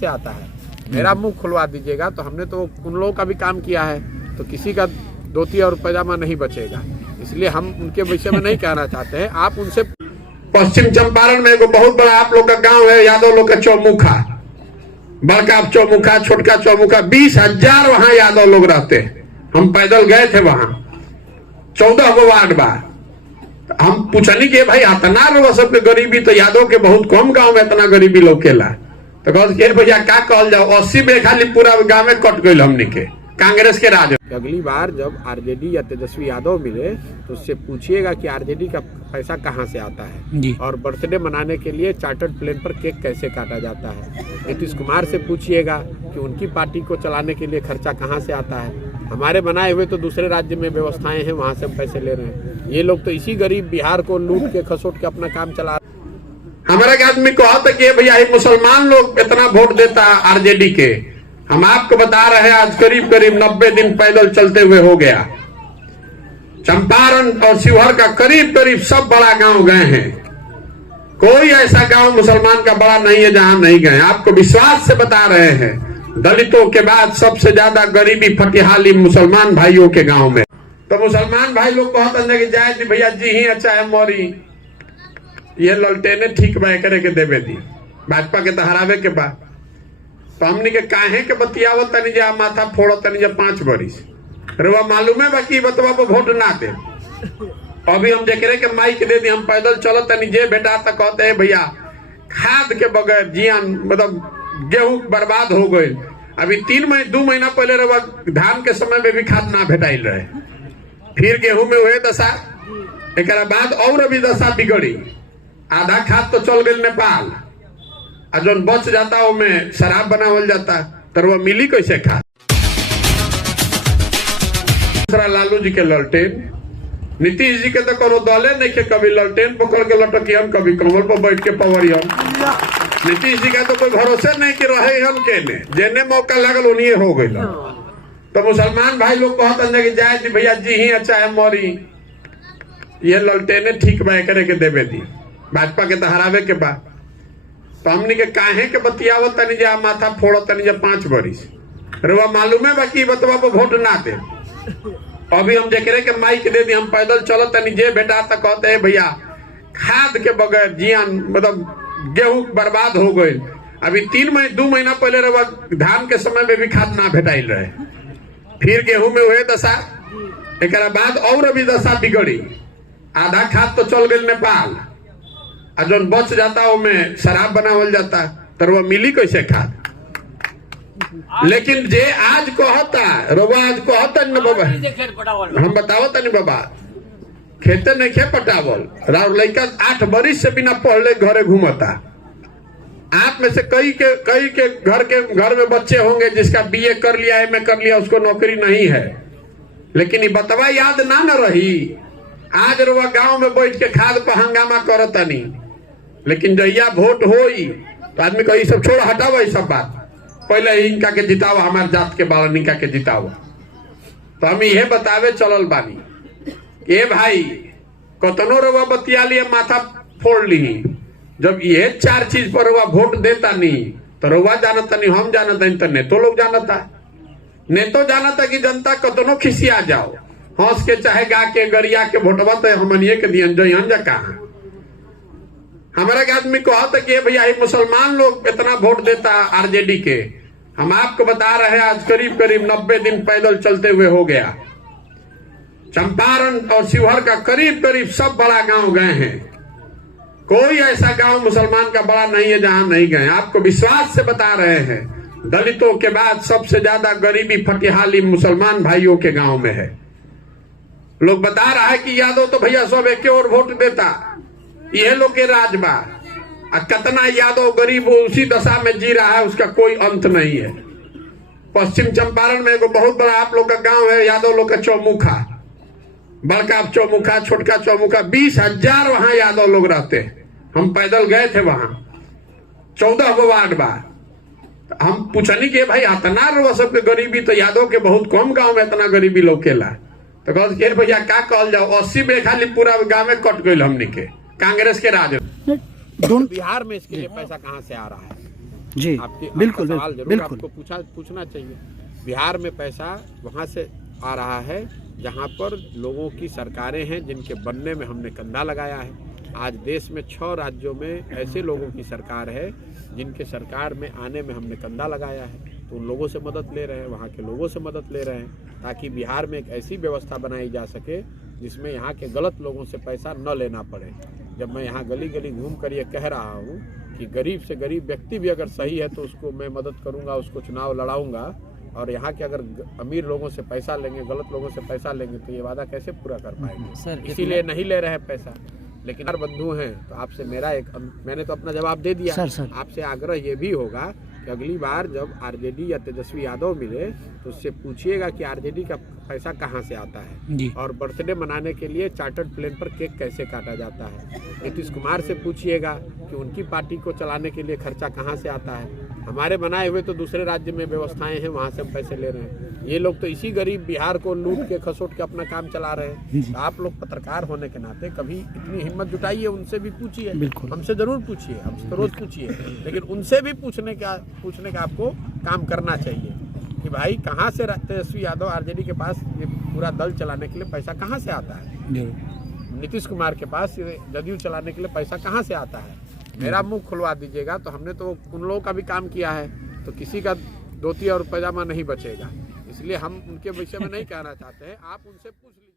से आता है। मेरा मुंह खुलवा दीजिएगा तो हमने तो उन लोगों का भी काम किया है, तो किसी का धोती और पैजामा नहीं बचेगा। इसलिए हम उनके विषय में नहीं कहना चाहते हैं। आप उनसे पश्चिम चंपारण में एगो बहुत बड़ा आप लोग का गांव है, यादव लोग का चौमुखा, बड़का चौमुखा, छोटका चौमुखा, 20,000 वहां यादव लोग रहते हैं। हम पैदल गए थे वहां, 14 गो वार्ड बा। हम पूछनी के भाई इतना लोग सबके गरीबी, तो यादव के बहुत कम गांव में इतना गरीबी लौकेला। तो कहते भैया क्या कहल जाओ, 80 में खाली पूरा गांव में कट गई हमने के कांग्रेस के राज। अगली बार जब आरजेडी या तेजस्वी यादव मिले तो उससे पूछिएगा कि आरजेडी का पैसा कहां से आता है जी। और बर्थडे मनाने के लिए चार्टर्ड प्लेन पर केक कैसे काटा जाता है। नीतीश कुमार से पूछिएगा कि उनकी पार्टी को चलाने के लिए खर्चा कहां से आता है। हमारे बनाए हुए तो दूसरे राज्य में व्यवस्थाएं हैं, वहां से हम पैसे ले रहे हैं। ये लोग तो इसी गरीब बिहार को लूट के खसोट के अपना काम चला। हमारा के आदमी कहता कि भैया मुसलमान लोग इतना वोट देता आरजेडी के। हम आपको बता रहे हैं आज करीब करीब 90 दिन पैदल चलते हुए हो गया। चंपारण और शिवहर का करीब करीब सब बड़ा गांव गए हैं। कोई ऐसा गांव मुसलमान का बड़ा नहीं है जहां नहीं गए। आपको विश्वास से बता रहे हैं, दलितों के बाद सबसे ज्यादा गरीबी फटिहाली मुसलमान भाइयों के गांव में। तो मुसलमान भाई लोग कहते कि जाए भैया जी ही अच्छा है मोरी, ये ललटेने ठीक बा करे के देवे दी, भाजपा के तो हरावे के बाद। तो हमने के काहे के बतियावत तनी जा माथा फोड़ो तनी जा 5 बरिस रुआ मालूम है बाकी बतवा पर वोट ना दे। अभी हम जेकरे के माइक दे दी, हम पैदल चलो तनी जे बेटा तक कहते है भैया खाद के बगैर जियान मतलब गेहूं बर्बाद हो गए। अभी 2 महीना पहले रुआ धान के समय में भी खाद ना भेटाइल रहे, फिर गेहूं में हुए दशा, एक बाद और अभी दशा बिगड़ी। आधा खाद तो चल गई नेपाल, और जो बच जाता वो में शराब बनावल जाता, तो वो मिली कैसे खाद। लालू जी के ललटेन, नीतीश जी के तो कोनो दले नहीं के, कभी ललटेन पकड़ के लटकियन, कभी कमल पर बैठ के पवरियन। नीतीश जी का तो कोई भरोसे नहीं कि रहे हम के ने, जेने मौका लगल उन्हीं हो गई। तो मुसलमान भाई लोग कहते कि जाए भैया जी ही अच्छा है मोरी, ये ललटेने ठीक बा करे के देवे दी, भाजपा के तो हरावे के बाद। तो हमने के काहे के बतियावत तनी जा माथा फोड़ो तनी जा 5 बरिस रुआ मालूम है बाकी बतवा पर वोट ना दे। अभी हम जेकरे के माइक दे दी, हम पैदल चलो तनी जे बेटा तक कहते है भैया खाद के बगैर जियान मतलब गेहूं बर्बाद हो गए। अभी 2 महीना पहले रुआ धान के समय में भी खाद ना भेटाइल रहे, फिर गेहूं में हुए दशा, एक बाद और अभी दशा बिगड़ी। आधा खाद तो चल गई नेपाल, और जो बच जाता वो में शराब बनावल जाता, तो वो मिली कैसे खाद। लेकिन जे आज कहता रोबा आज कहता न बाबा, हम बतावत नहीं बाबा खेते नहीं खे पटावल, राव लड़का 8 बरिस से बिना पढ़ले घरे घूमता। आप में से कई के घर में बच्चे होंगे जिसका बीए कर लिया, एमए कर लिया, उसको नौकरी नहीं है। लेकिन ये बतवा याद ना न रही। आज रोवा गांव में बैठ के खाद पर हंगामा करता नहीं, लेकिन जहिया वोट होई तो आदमी कही सब छोड़ हटाओ, ये सब बात पहले इनका के जिताओ, हमारे जात के बाल इनका के जिताओ। तो हम ये बतावे चलल बानी के भाई कतनो रवा बतिया लिए माथा फोड़ ली। जब ये 4 चीज पर रवा वोट देता नहीं तो रवा जानता नहीं, हम जानता नहीं, तो नेतो लोग जानता, नेतो जानता कि जनता कतनो खिसिया जाओ हंस के चाहे गा के गरिया के वोटवा तो हमनिए के दियन जो जा कहा। हमारा के आदमी कहता कि भैया मुसलमान लोग इतना वोट देता आरजेडी के। हम आपको बता रहे हैं आज करीब करीब 90 दिन पैदल चलते हुए हो गया। चंपारण और शिवहर का करीब करीब सब बड़ा गांव गए हैं। कोई ऐसा गांव मुसलमान का बड़ा नहीं है जहां नहीं गए। आपको विश्वास से बता रहे हैं, दलितों के बाद सबसे ज्यादा गरीबी फटिहाली मुसलमान भाइयों के गांव में है। लोग बता रहा है कि यादव तो भैया सब एक और वोट देता, यह लोग के राजबा। कितना यादव गरीब उसी दशा में जी रहा है, उसका कोई अंत नहीं है। पश्चिम चंपारण में एगो बहुत बड़ा आप लोग का गांव है, यादव लोग का चौमुखा, बड़का चौमुखा, छोटका चौमुखा, 20,000 वहां यादव लोग रहते हैं। हम पैदल गए थे वहां, 14 गो वार्ड बा। हम पूछनी के भाई इतना रो सबके गरीबी, तो यादव के बहुत कम गांव में इतना गरीबी लौकेला। तो कहते भैया क्या कहल जाओ, 80 में खाली पूरा गांव में कट गई हमने के कांग्रेस के राज। बिहार में इसके लिए पैसा कहां से आ रहा है। जी, आपकी बिल्कुल, सवाल जरूर बिल्कुल। आपको पूछना चाहिए। बिहार में पैसा वहाँ से आ रहा है जहाँ पर लोगों की सरकारें हैं जिनके बनने में हमने कंधा लगाया है। आज देश में 6 राज्यों में ऐसे लोगों की सरकार है जिनके सरकार में आने में हमने कंधा लगाया है। तो उन लोगों से मदद ले रहे हैं, वहाँ के लोगों से मदद ले रहे हैं, ताकि बिहार में एक ऐसी व्यवस्था बनाई जा सके जिसमें यहाँ के गलत लोगों से पैसा न लेना पड़े। जब मैं यहाँ गली गली घूम कर ये कह रहा हूँ कि गरीब से गरीब व्यक्ति भी अगर सही है तो उसको मैं मदद करूँगा, उसको चुनाव लड़ाऊँगा, और यहाँ के अगर अमीर लोगों से पैसा लेंगे, गलत लोगों से पैसा लेंगे तो ये वादा कैसे पूरा कर पाएंगे। इसीलिए नहीं ले रहे हैं पैसा। लेकिन हर बंधु हैं तो आपसे मेरा मैंने तो अपना जवाब दे दिया। आपसे आग्रह ये भी होगा कि अगली बार जब आरजेडी या तेजस्वी यादव मिले तो उससे पूछिएगा कि आरजेडी का पैसा कहाँ से आता है और बर्थडे मनाने के लिए चार्टर्ड प्लेन पर केक कैसे काटा जाता है। नीतीश कुमार से पूछिएगा कि उनकी पार्टी को चलाने के लिए खर्चा कहाँ से आता है। हमारे बनाए हुए तो दूसरे राज्य में व्यवस्थाएं हैं, वहाँ से हम पैसे ले रहे हैं। ये लोग तो इसी गरीब बिहार को लूट के खसोट के अपना काम चला रहे हैं। तो आप लोग पत्रकार होने के नाते कभी इतनी हिम्मत जुटाइए, उनसे भी पूछिए। हमसे जरूर पूछिए, हमसे तो रोज पूछिए, लेकिन उनसे भी पूछने का आपको काम करना चाहिए कि भाई कहाँ से तेजस्वी यादव आरजेडी के पास ये पूरा दल चलाने के लिए पैसा कहाँ से आता है। नीतीश कुमार के पास जदयू चलाने के लिए पैसा कहाँ से आता है। मेरा मुंह खुलवा दीजिएगा तो हमने तो उन लोगों का भी काम किया है, तो किसी का धोती और पैजामा नहीं बचेगा। इसलिए हम उनके विषय में नहीं कहना चाहते हैं, आप उनसे पूछ लीजिए।